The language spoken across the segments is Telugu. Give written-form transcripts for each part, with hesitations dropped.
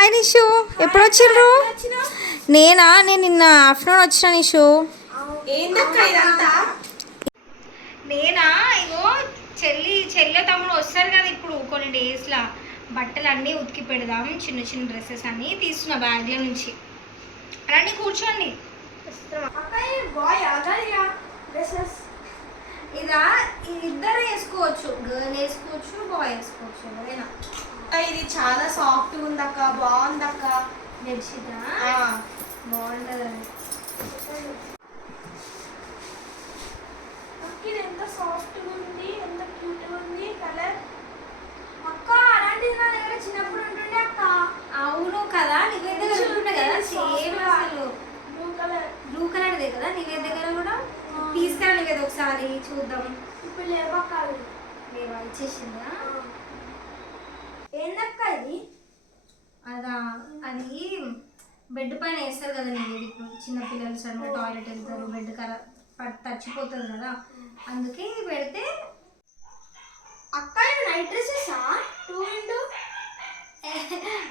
హాయ్ నిషు, ఎప్పుడు వచ్చిర్రు? నేను నిన్న ఆఫ్టర్నూన్ వచ్చిన నిషు. నేనా, ఇగో చెల్లె తమ్ముడు వస్తారు కదా ఇప్పుడు కొన్ని డేస్లో, బట్టలు అన్నీ ఉతికి పెడదాం, చిన్న చిన్న డ్రెస్సెస్ అన్నీ తీస్తున్నా బ్యాగ్ల నుంచి. రండి కూర్చోండి. ఇదా ఇద్దరు వేసుకోవచ్చు, గర్ల్ వేసుకోవచ్చు, బాయ్ వేసుకోవచ్చు ఎవరైనా. ఇది చాలా సాఫ్ట్ ఉంది అక్క, బాగుంది అక్క. బెడ్షీట్ బాగుంటుంది. ఇది ఎంత సాఫ్ట్ ఉంది, ఎంత క్యూట్ ఉంది కలర్. అక్క అలాంటిది నా దగ్గర చిన్నప్పుడు ఉంటుండే అక్క. అవును కదా, నీ దగ్గర ఉంటుండే కదా సేమ్. అసలు బ్లూ కలర్దే కదా నీ దగ్గర కూడా. తీసుకురండి కదా ఒకసారి చూద్దాం. ఇప్పుడు లేవక్క, లేవా, ఇచ్చేసిందా? ఏందక్క ఇది? అదా, అది బెడ్ పైన వేస్తారు కదా నేను. ఇప్పుడు చిన్నపిల్లలు సడన్గా టాయిలెట్ వెళ్తారు, బెడ్ తచ్చిపోతుంది కదా, అందుకే ఇది పెడితే. అక్క ఇది నైట్ డ్రెస్సెస్ 2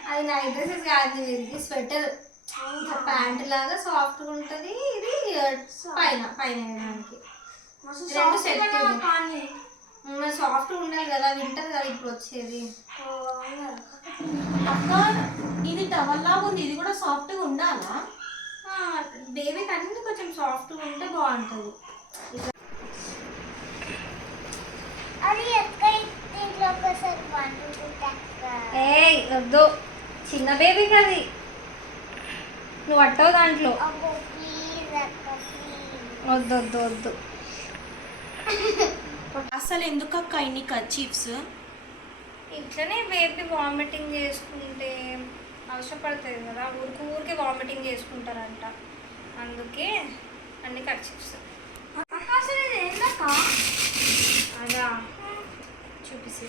అది నైట్ డ్రెస్సెస్ కాదు, ఇది స్వెటర్, ప్యాంట్ లాగా సాఫ్ట్గా ఉంటుంది. ఇది పైన వేయడానికి రెండు సెట్. మరి సాఫ్ట్ ఉండాలి కదా, వింటర్ కదా ఇప్పుడు వచ్చేది. అక్క ఇది టవల్ లాగా ఉంది, ఇది కూడా సాఫ్ట్గా ఉండాలా? బేబీకి అన్ని కొంచెం సాఫ్ట్గా ఉంటే బాగుంటుంది. వద్దు, చిన్న బేబీకి అది నువ్వు పట్టవు దాంట్లో. వద్దు వద్దు వద్దు. అసలు ఎందుకు అక్క ఇన్ని కర్చీఫ్స్? ఇట్లనే బేబీ వామిటింగ్ చేసుకుంటే అవసరపడుతుంది కదా, ఊరికే వామిటింగ్ చేసుకుంటారంట, అందుకే అన్ని కర్చీఫ్స్. అదా చూపిస్తే,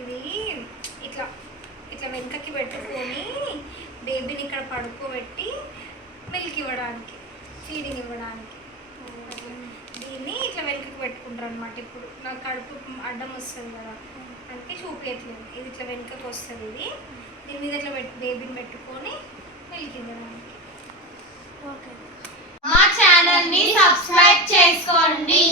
ఇది ఇట్లా ఇట్లా వెనకకి పెట్టుకొని బేబీని ఇక్కడ పడుకోబెట్టి మిల్క్ ఇవ్వడానికి, ఫీడింగ్ ఇవ్వడానికి. దీన్ని ఇట్లా వెనకకి పెట్టుకుంటారు అనమాట. ఇప్పుడు నాకు కడుపు అడ్డం వస్తుంది కదా, అందుకే చూపించట్లేదు. ఇది ఇట్లా వెనకకి వస్తుంది. ఇది దీని మీద ఇట్లా బేబీని పెట్టుకొని మిల్క్ ఇవ్వడానికి. ఓకే, మా ఛానల్ని సబ్స్క్రైబ్ చేసుకోండి.